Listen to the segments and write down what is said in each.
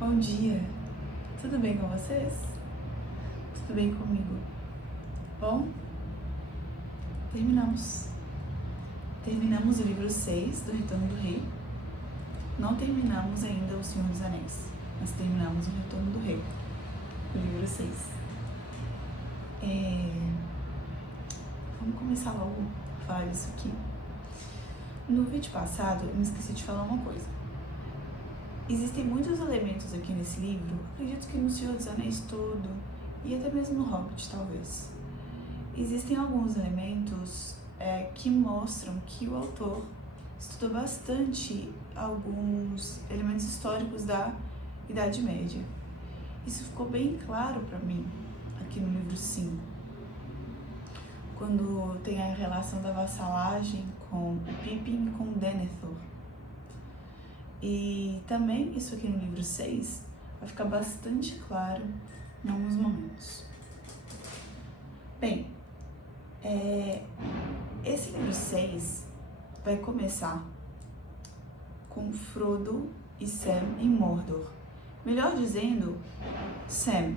Bom dia, tudo bem com vocês? Tudo bem comigo? Bom, terminamos. Terminamos o livro 6 do Retorno do Rei. Não terminamos ainda o Senhor dos Anéis, mas terminamos o Retorno do Rei, o livro 6. Vamos começar logo a falar disso aqui. No vídeo passado, eu me esqueci de falar uma coisa. Existem muitos elementos aqui nesse livro, acredito que no Senhor dos Anéis todo, e até mesmo no Hobbit, talvez. Existem alguns elementos que mostram que o autor estudou bastante alguns elementos históricos da Idade Média. Isso ficou bem claro para mim aqui no livro 5, quando tem a relação da vassalagem com o Pippin e com Denethor. E também isso aqui no livro 6 vai ficar bastante claro em alguns momentos. Bem, esse livro 6 vai começar com Frodo e Sam em Mordor. Melhor dizendo, Sam.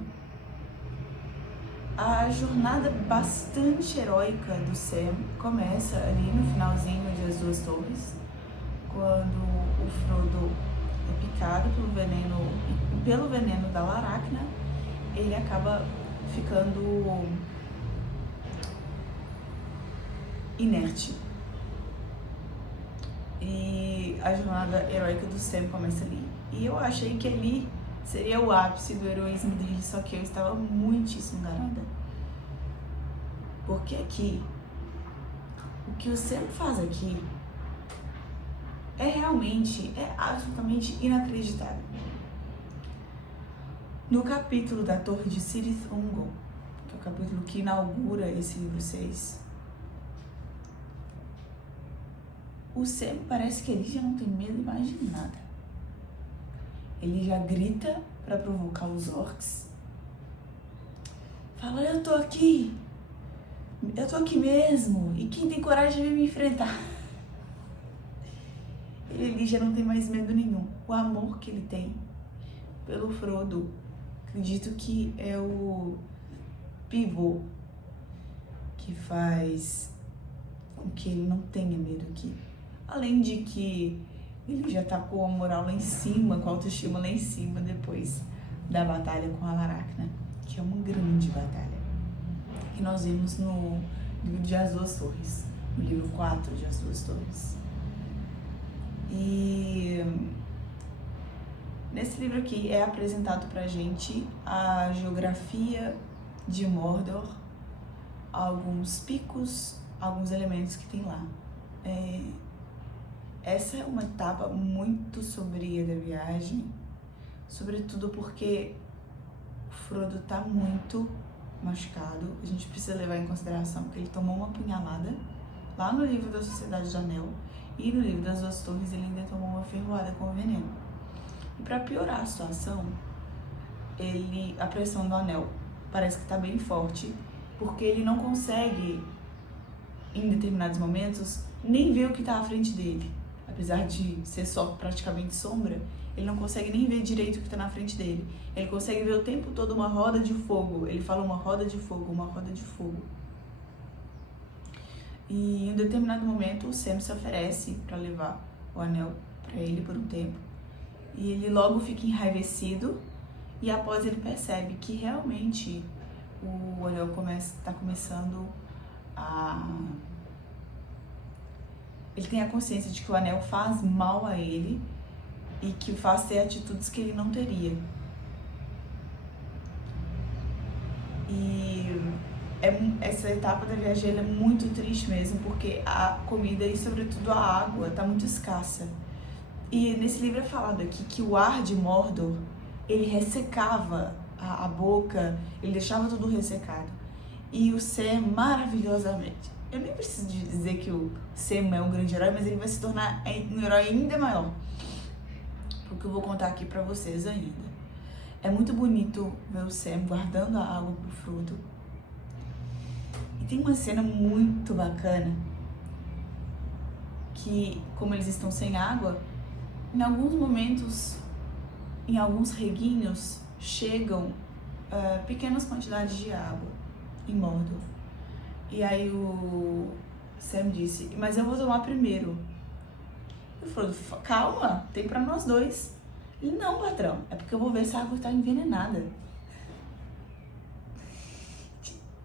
A jornada bastante heróica do Sam começa ali no finalzinho de As Duas Torres, quando o Frodo é picado pelo veneno da Laracna. Ele acaba ficando inerte. E a jornada heróica do Sam começa ali. E eu achei que ali seria o ápice do heroísmo dele, só que eu estava muitíssimo enganada. Porque aqui, o que o Sam faz aqui é absolutamente inacreditável. No capítulo da Torre de Cirith Ungol, que é o capítulo que inaugura esse livro 6, o Sam parece que ele já não tem medo mais de nada. Ele já grita para provocar os orcs. Fala, eu tô aqui mesmo, e quem tem coragem de vir me enfrentar? Ele já não tem mais medo nenhum. O amor que ele tem pelo Frodo, acredito que é o pivô que faz com que ele não tenha medo aqui. Além de que ele já tá com a moral lá em cima, com a autoestima lá em cima, depois da batalha com a Laracna, que é uma grande batalha, que nós vimos no livro de As Duas Torres, no livro 4 de As Duas Torres. E nesse livro aqui é apresentado pra gente a geografia de Mordor, alguns picos, alguns elementos que tem lá. Essa é uma etapa muito sombria da viagem, sobretudo porque o Frodo tá muito machucado. A gente precisa levar em consideração que ele tomou uma punhalada lá no livro da Sociedade do Anel, e no livro das Duas Torres ele ainda tomou uma ferroada com veneno. E para piorar a situação, a pressão do anel parece que tá bem forte, porque ele não consegue, em determinados momentos, nem ver o que tá à frente dele. Apesar de ser só praticamente sombra, ele não consegue nem ver direito o que tá na frente dele. Ele consegue ver o tempo todo uma roda de fogo. Ele fala uma roda de fogo, uma roda de fogo. E em um determinado momento o Sam se oferece para levar o anel para ele por um tempo. E ele logo fica enraivecido, e após ele percebe que realmente o anel está começando a... Ele tem a consciência de que o anel faz mal a ele e que o faz ter atitudes que ele não teria. E essa etapa da viagem é muito triste mesmo, porque a comida e sobretudo a água tá muito escassa. E nesse livro é falado aqui que o ar de Mordor, ele ressecava a boca, ele deixava tudo ressecado. E o Sam, maravilhosamente, eu nem preciso dizer que o Sam é um grande herói, mas ele vai se tornar um herói ainda maior, porque eu vou contar aqui pra vocês ainda. É muito bonito ver o Sam guardando a água pro Frodo. E tem uma cena muito bacana que, como eles estão sem água, em alguns momentos em alguns reguinhos chegam pequenas quantidades de água em Mordor. E aí o Sam disse, mas eu vou tomar primeiro. E o Frodo, calma, tem pra nós dois. Ele, não, patrão, é porque eu vou ver se a água tá envenenada.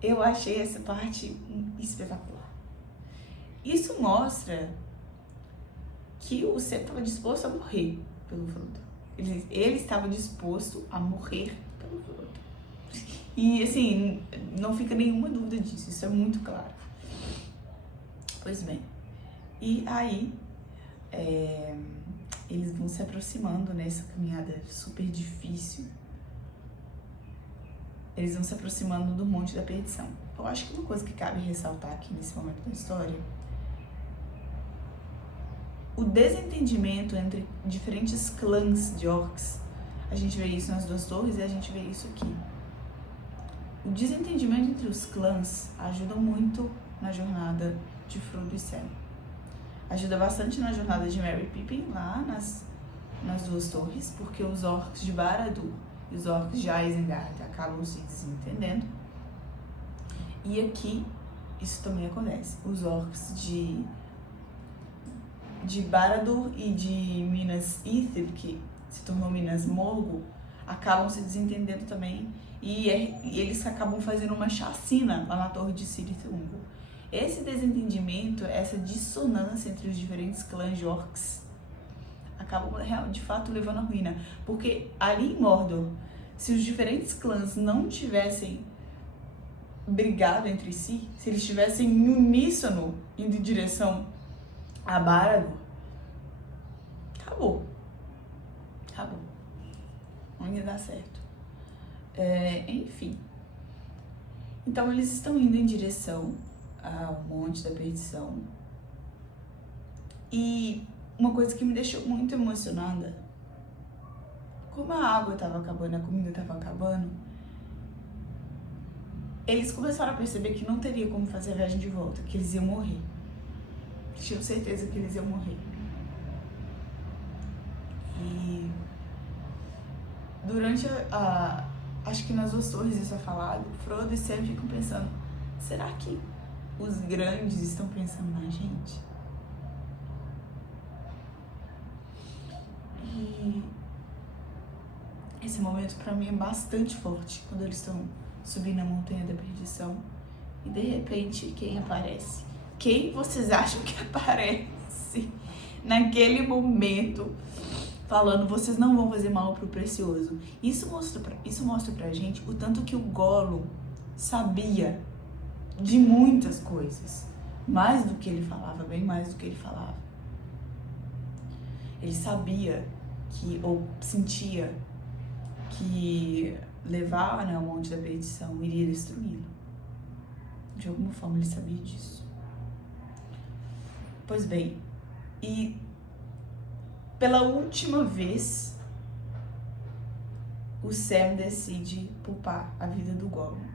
Eu achei essa parte espetacular. Isso mostra que o Sam estava disposto a morrer pelo Frodo. Ele estava disposto a morrer pelo Frodo. E assim, não fica nenhuma dúvida disso, isso é muito claro. Pois bem, e aí eles vão se aproximando nessa caminhada super difícil. Eles vão se aproximando do Monte da Perdição. Eu acho que uma coisa que cabe ressaltar aqui nesse momento da história, o desentendimento entre diferentes clãs de orcs. A gente vê isso nas Duas Torres e a gente vê isso aqui. O desentendimento entre os clãs ajuda muito na jornada de Frodo e Sam. Ajuda bastante na jornada de Merry e Pippin lá nas Duas Torres, porque os orcs de Barad-dûr e os orcs de Isengard acabam se desentendendo. E aqui isso também acontece. Os orcs de Barad-dûr e de Minas Ithil, que se tornou Minas Morgul, acabam se desentendendo também e eles acabam fazendo uma chacina lá na Torre de Cirith Ungol. Esse desentendimento, essa dissonância entre os diferentes clãs de orcs acabam de fato levando à ruína, porque ali em Mordor, se os diferentes clãs não tivessem brigado entre si, se eles estivessem em uníssono indo em direção a Barad-dûr, acabou. Não ia dar certo. Enfim. Então eles estão indo em direção ao Monte da Perdição. E uma coisa que me deixou muito emocionada, como a água estava acabando, a comida estava acabando, eles começaram a perceber que não teria como fazer a viagem de volta, que eles iam morrer. Tinham certeza que eles iam morrer. E durante acho que nas Duas Torres isso é falado, Frodo e Sam ficam pensando, será que os grandes estão pensando na gente? E esse momento pra mim é bastante forte, quando eles estão subindo a Montanha da Perdição e de repente quem aparece? Quem vocês acham que aparece naquele momento falando, vocês não vão fazer mal pro Precioso? Isso mostra pra gente o tanto que o Gollum sabia de muitas coisas. Mais do que ele falava, bem mais do que ele falava. Ele sabia ou sentia que levar ao Monte da Perdição iria destruí-lo. De alguma forma ele sabia disso. Pois bem, e pela última vez, o Sam decide poupar a vida do Gollum.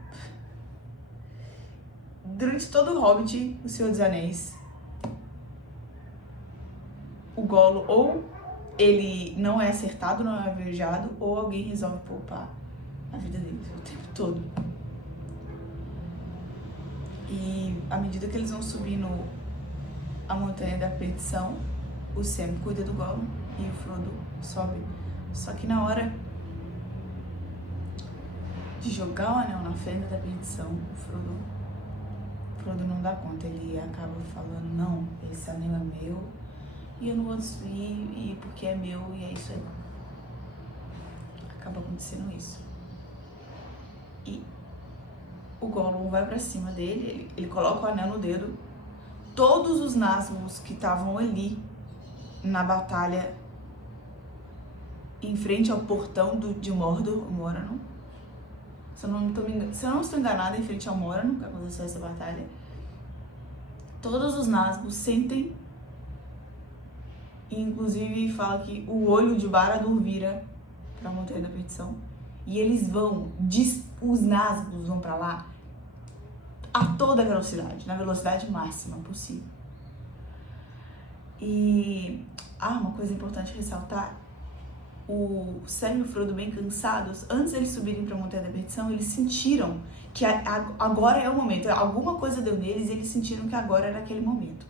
Durante todo o Hobbit, o Senhor dos Anéis, o Gollum ou ele não é acertado, não é alvejado, ou alguém resolve poupar a vida dele o tempo todo. E à medida que eles vão subindo a Montanha da Perdição, o Sam cuida do Gollum e o Frodo sobe. Só que na hora de jogar o anel na fenda da perdição, o Frodo não dá conta. Ele acaba falando, não, esse anel é meu e eu não vou destruir, e porque é meu e é isso aí. Acaba acontecendo isso. E o Gollum vai pra cima dele, ele coloca o anel no dedo. Todos os Nazgûls que estavam ali na batalha em frente ao portão de Mordor, Morannon, se eu não estou enganada, em frente ao Morannon, que aconteceu essa batalha, todos os Nazgûl sentem, e inclusive fala que o olho de Barad-dûr vira pra Montanha da Perdição, e eles vão, os Nazgûl vão pra lá a toda velocidade, na velocidade máxima possível. E uma coisa importante ressaltar, o Sam e o Frodo bem cansados, antes deles subirem pra Montanha da Perdição, eles sentiram que agora é o momento. Alguma coisa deu neles e eles sentiram que agora era aquele momento.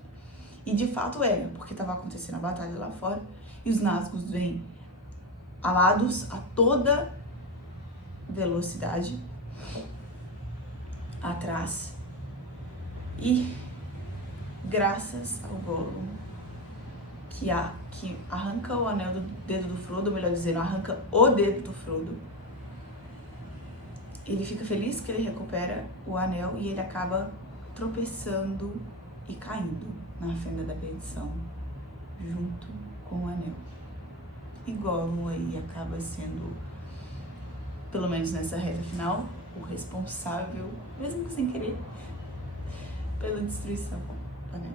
E de fato era, porque estava acontecendo a batalha lá fora e os Nazgûl vêm alados a toda velocidade atrás. E graças ao Gollum, que arranca o anel do dedo do Frodo, ou melhor dizendo, arranca o dedo do Frodo, ele fica feliz que ele recupera o anel e ele acaba tropeçando e caindo na fenda da perdição, junto com o anel. E Gollum aí acaba sendo, pelo menos nessa reta final, o responsável, mesmo que sem querer, pela destruição do anel.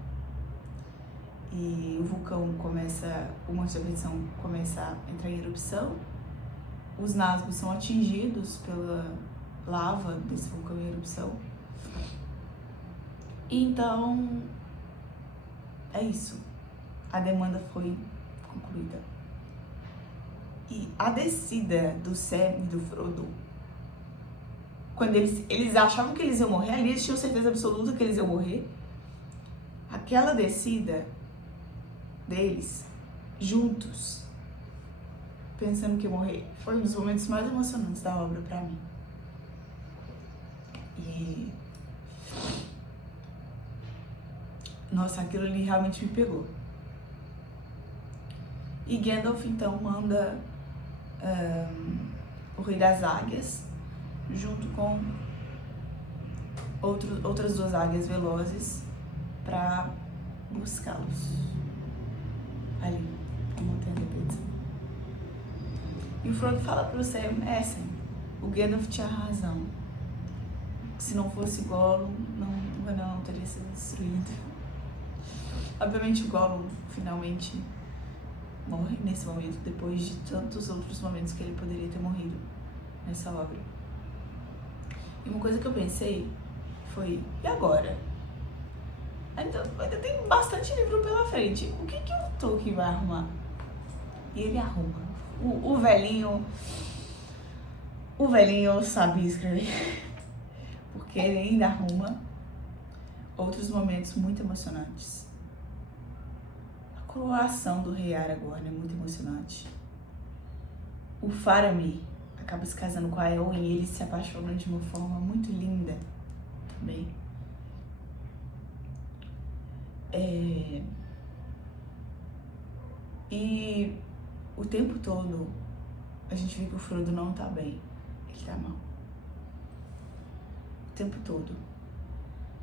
E o vulcão o Monte da Perdição começa a entrar em erupção, os Nazgûl são atingidos pela lava desse vulcão em erupção. E então, é isso. A demanda foi concluída. E a descida do Sam e do Frodo, quando eles achavam que eles iam morrer, ali eles tinham certeza absoluta que eles iam morrer. Aquela descida deles, juntos, pensando que ia morrer, foi um dos momentos mais emocionantes da obra pra mim. E nossa, aquilo ali realmente me pegou. E Gandalf então manda o Rei das Águias, junto com outras duas águias velozes, para buscá-los ali na Montanha da Perdição. E o Frodo fala pro Sam, Sam, o Gandalf tinha razão. Se não fosse Gollum, o anel não teria sido destruído. Obviamente o Gollum finalmente morre nesse momento, depois de tantos outros momentos que ele poderia ter morrido nessa obra. E uma coisa que eu pensei foi, e agora? Então, ainda tem bastante livro pela frente. O que o Tolkien vai arrumar? E ele arruma. O velhinho sabe escrever. Porque ele ainda arruma outros momentos muito emocionantes. A coroação do rei Aragorn é muito emocionante. O Faramir acaba se casando com a Éowyn e eles se apaixonam de uma forma muito linda também. E o tempo todo a gente vê que o Frodo não tá bem, ele tá mal. O tempo todo.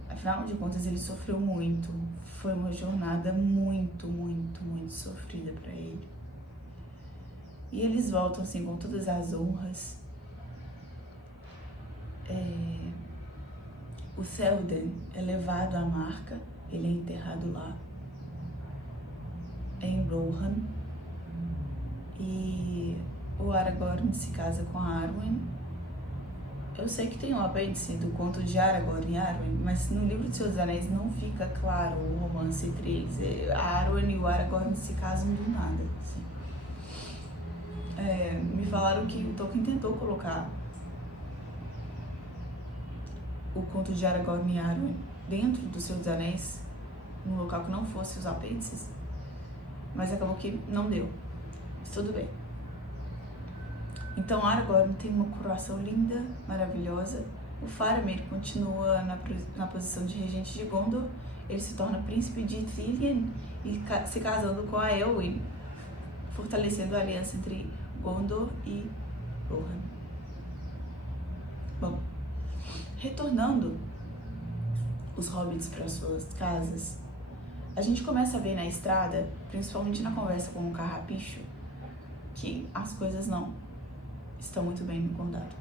Afinal de contas, ele sofreu muito. Foi uma jornada muito, muito, muito sofrida pra ele. E eles voltam assim com todas as honras. O Théoden é levado à marca, ele é enterrado lá, em Rohan. E o Aragorn se casa com a Arwen. Eu sei que tem um apêndice do conto de Aragorn e Arwen, mas no livro de Senhor dos Anéis não fica claro o romance entre eles. A Arwen e o Aragorn se casam do nada, assim. Me falaram que o Tolkien tentou colocar o conto de Aragorn e Arwen dentro do Senhor dos Anéis, num local que não fosse os apêndices, mas acabou que não deu. Mas tudo bem. Então Aragorn tem uma coroação linda, maravilhosa. O Faramir continua na posição de regente de Gondor. Ele se torna príncipe de Ithilien e se casando com a Éowyn, fortalecendo a aliança entre Gondor e Rohan. Bom, retornando os hobbits para suas casas, a gente começa a ver na estrada, principalmente na conversa com o Carrapicho, que as coisas não estão muito bem no condado.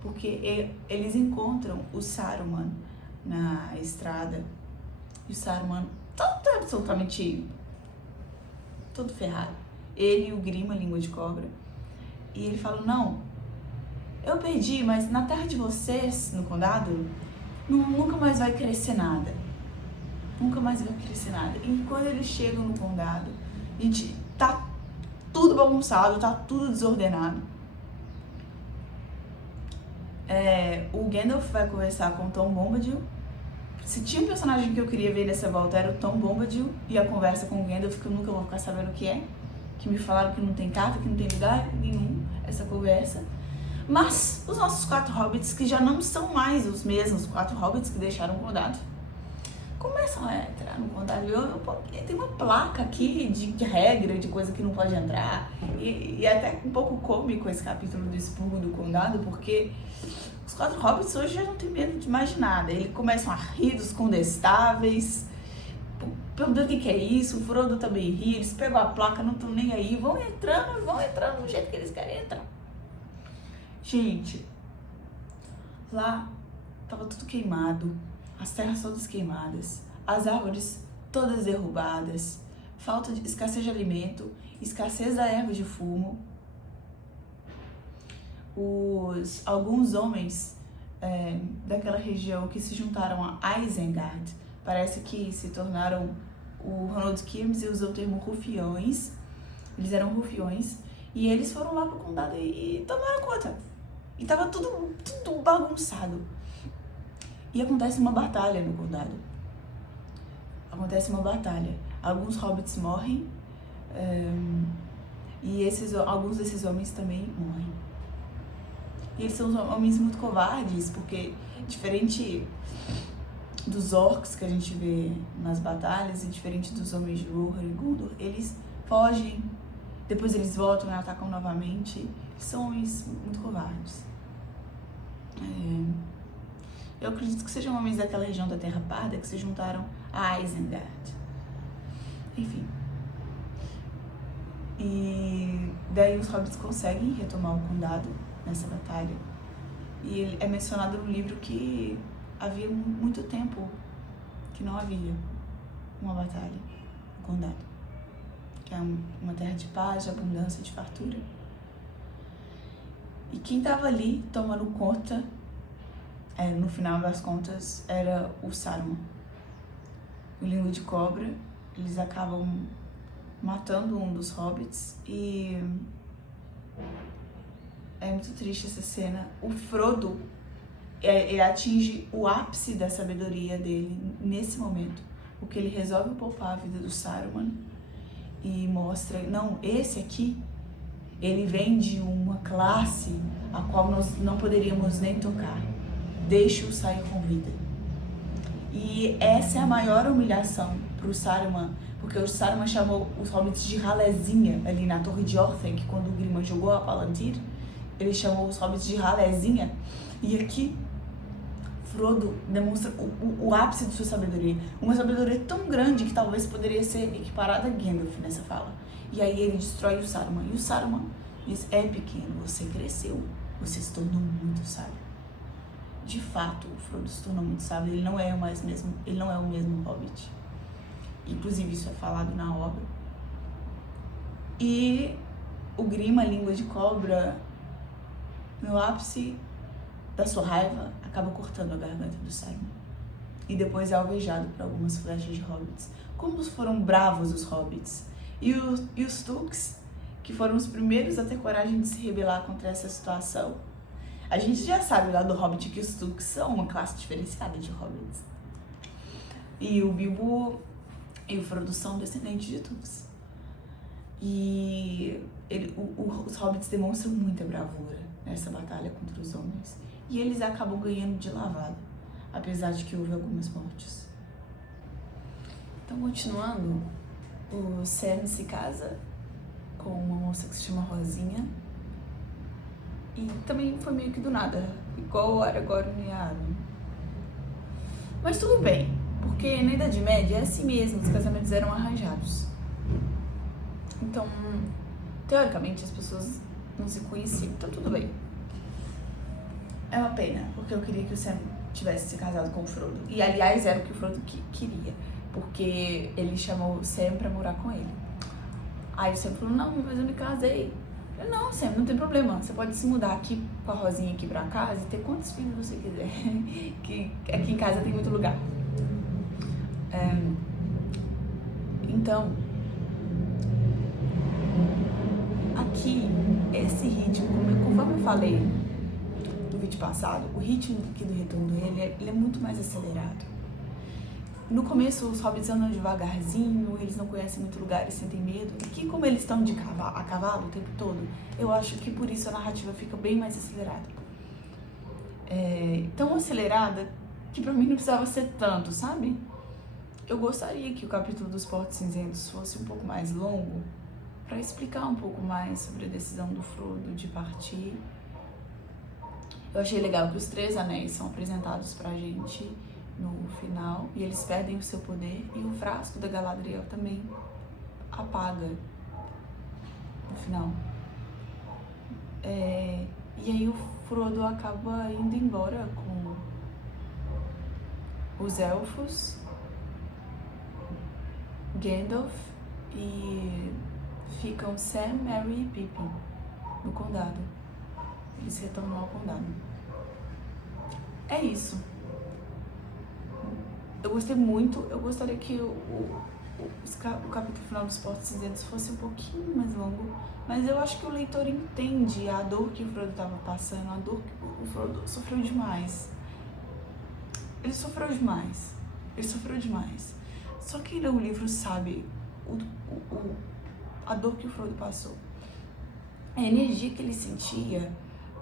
Porque eles encontram o Saruman na estrada, e o Saruman absolutamente todo ferrado. Ele e o Grima, língua de cobra. E ele fala, não, eu perdi, mas na terra de vocês, no condado, nunca mais vai crescer nada. Nunca mais vai crescer nada. E quando eles chegam no condado, a gente tá tudo bagunçado, tá tudo desordenado. O Gandalf vai conversar com o Tom Bombadil. Se tinha um personagem que eu queria ver nessa volta, era o Tom Bombadil, e a conversa com o Gandalf, que eu nunca vou ficar sabendo o que é, que me falaram que não tem carta, que não tem lugar nenhum essa conversa. Mas os nossos 4 hobbits, que já não são mais os mesmos 4 hobbits que deixaram o condado, começam a entrar no condado. Tem uma placa aqui de regra, de coisa que não pode entrar, e é até um pouco cômico esse capítulo do expurgo do condado, porque os 4 hobbits hoje já não tem medo de mais nada. Eles começam a rir dos condestáveis, perguntando o que é isso. O Frodo também ri, eles pegam a placa, não estão nem aí, vão entrando do jeito que eles querem entrar. Gente, lá tava tudo queimado, as terras todas queimadas, as árvores todas derrubadas, escassez de alimento, escassez da erva de fumo. Alguns homens daquela região que se juntaram a Isengard, parece que se tornaram, o Ronald Kirmes usou o termo rufiões. Eles eram rufiões e eles foram lá pro condado e tomaram conta. E tava tudo bagunçado. E acontece uma batalha no condado. Alguns hobbits morrem, e alguns desses homens também morrem. E eles são homens muito covardes, porque diferente dos orcs que a gente vê nas batalhas, e diferente dos homens de Rohan e Gondor, eles fogem, depois eles voltam e atacam novamente. Eles são homens muito covardes. Eu acredito que sejam homens daquela região da Terra Parda que se juntaram a Isengard. Enfim. E daí os hobbits conseguem retomar o condado nessa batalha. E é mencionado no livro que havia muito tempo que não havia uma batalha no condado. Que é uma terra de paz, de abundância, de fartura. E quem estava ali tomando conta, no final das contas, era o Saruman. O Língua de Cobra. Eles acabam matando um dos hobbits e é muito triste essa cena. O Frodo, ele atinge o ápice da sabedoria dele nesse momento, porque ele resolve poupar a vida do Saruman e mostra, não, esse aqui, ele vem de uma classe a qual nós não poderíamos nem tocar. Deixe-o sair com vida. E essa é a maior humilhação pro Saruman, porque o Saruman chamou os hobbits de ralezinha ali na Torre de Orthanc, quando o Grima jogou a Palantir, ele chamou os hobbits de ralezinha. E aqui, Frodo demonstra o ápice de sua sabedoria. Uma sabedoria tão grande que talvez poderia ser equiparada a Gandalf nessa fala. E aí ele destrói o Saruman. E o Saruman diz, pequeno, você cresceu, você se tornou muito sábio. De fato, o Frodo se tornou muito sábio. Ele não é o mesmo hobbit. Inclusive, isso é falado na obra. E o Grima, Língua de Cobra, no ápice da sua raiva, acaba cortando a garganta do Saruman. E depois é alvejado por algumas flechas de hobbits. Como foram bravos os hobbits. E os Tuks, que foram os primeiros a ter coragem de se rebelar contra essa situação. A gente já sabe lá do Hobbit que os Tuks são uma classe diferenciada de hobbits. E o Bilbo e o Frodo são descendentes de Tuks. E os hobbits demonstram muita bravura nessa batalha contra os homens. E eles acabam ganhando de lavada, apesar de que houve algumas mortes. Então, continuando, o Sam se casa com uma moça que se chama Rosinha. E também foi meio que do nada, igual o Aragorn e a Arwen. Mas tudo bem, porque na Idade Média é assim mesmo, os casamentos eram arranjados. Então, teoricamente, as pessoas não se conheciam, então tudo bem. É uma pena, porque eu queria que o Sam tivesse se casado com o Frodo. E, aliás, era o que o Frodo queria, porque ele chamou o Sam pra morar com ele. Aí o Sam falou, não, mas eu me casei. Eu, não, Sam, não tem problema, você pode se mudar aqui com a Rosinha aqui pra casa e ter quantos filhos você quiser, que aqui em casa tem muito lugar. Então, que esse ritmo, conforme eu falei no vídeo passado, o ritmo aqui do Retorno do Rei, ele é muito mais acelerado. No começo, os hobbits andam devagarzinho, eles não conhecem muito lugar, eles sentem medo. E que como eles estão a cavalo o tempo todo, eu acho que por isso a narrativa fica bem mais acelerada. Tão acelerada que pra mim não precisava ser tanto, sabe? Eu gostaria que o capítulo dos Portos Cinzentos fosse um pouco mais longo, para explicar um pouco mais sobre a decisão do Frodo de partir. Eu achei legal que os 3 anéis são apresentados pra gente no final, e eles perdem o seu poder, e o frasco da Galadriel também apaga no final. E aí o Frodo acaba indo embora com os elfos, Gandalf, e ficam Sam, Merry e Pippin no condado. Eles retornam ao condado. É isso. Eu gostei muito. Eu gostaria que o capítulo final dos Portos Cinzentos fosse um pouquinho mais longo, mas eu acho que o leitor entende a dor que o Frodo estava passando, a dor que o Frodo sofreu demais. Ele sofreu demais. Só quem lê o livro sabe a dor que o Frodo passou. A energia que ele sentia,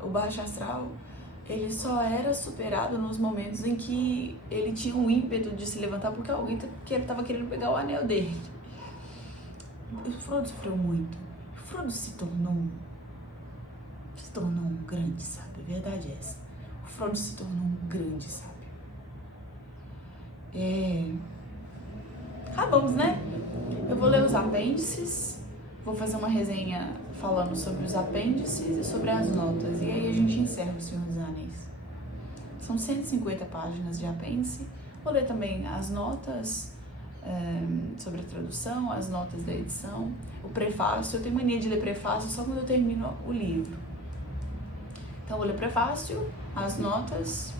o baixo astral, ele só era superado nos momentos em que ele tinha um ímpeto de se levantar porque alguém estava querendo pegar o anel dele. O Frodo sofreu muito. O Frodo se tornou um grande sábio. A verdade é essa. O Frodo se tornou um grande sábio. Acabamos, né? Eu vou ler os apêndices, vou fazer uma resenha falando sobre os apêndices e sobre as notas, e aí a gente encerra o Senhor dos Anéis. São 150 páginas de apêndice. Vou ler também as notas sobre a tradução, as notas da edição, o prefácio. Eu tenho mania de ler prefácio só quando eu termino o livro. Então eu vou ler prefácio, as notas,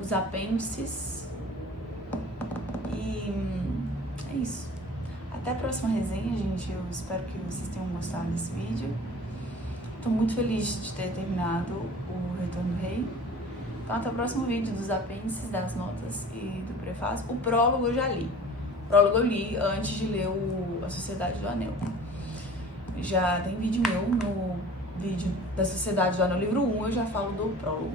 os apêndices, e é isso. Até a próxima resenha, gente. Eu espero que vocês tenham gostado desse vídeo. Estou muito feliz de ter terminado o Retorno do Rei. Então até o próximo vídeo dos apêndices, das notas e do prefácio. O prólogo eu já li. O prólogo eu li antes de ler A Sociedade do Anel. Já tem vídeo meu no vídeo da Sociedade do Anel, livro 1, eu já falo do prólogo.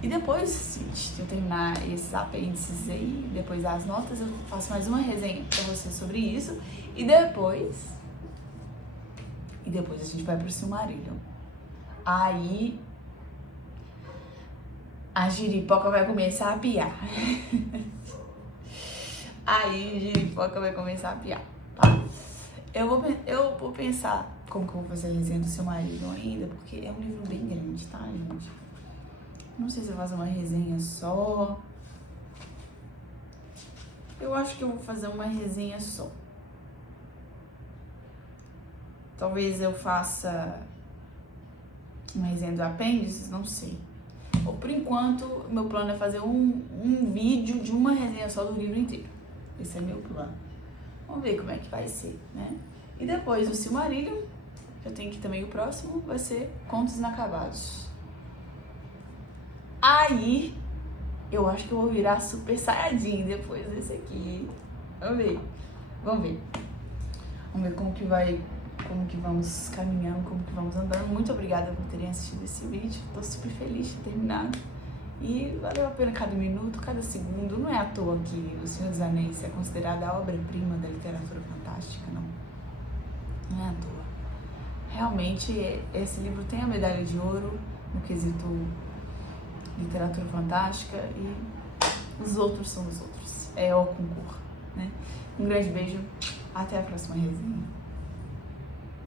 E depois, se eu terminar esses apêndices aí, depois as notas, eu faço mais uma resenha pra vocês sobre isso. E depois a gente vai pro Silmarillion. Aí a giripoca vai começar a piar. Tá? Eu vou pensar como que eu vou fazer a resenha do Silmarillion ainda, porque é um livro bem grande, tá, gente? Não sei se eu vou fazer uma resenha só. Eu acho que eu vou fazer uma resenha só. Talvez eu faça uma resenha do apêndices, não sei. Ou por enquanto, meu plano é fazer um vídeo de uma resenha só do livro inteiro. Esse é meu plano. Vamos ver como é que vai ser, né? E depois o Silmarillion, eu tenho que também o próximo, vai ser Contos Inacabados. Aí, eu acho que eu vou virar Super Saiyajin depois desse aqui. Vamos ver como que vamos caminhando, como que vamos andando. Muito obrigada por terem assistido esse vídeo. Tô super feliz de ter terminado. E valeu a pena cada minuto, cada segundo. Não é à toa que O Senhor dos Anéis é considerada a obra-prima da literatura fantástica, não. Não é à toa. Realmente, esse livro tem a medalha de ouro no quesito literatura fantástica, e os outros são os outros. É o concurso, né? Um grande beijo, até a próxima resenha.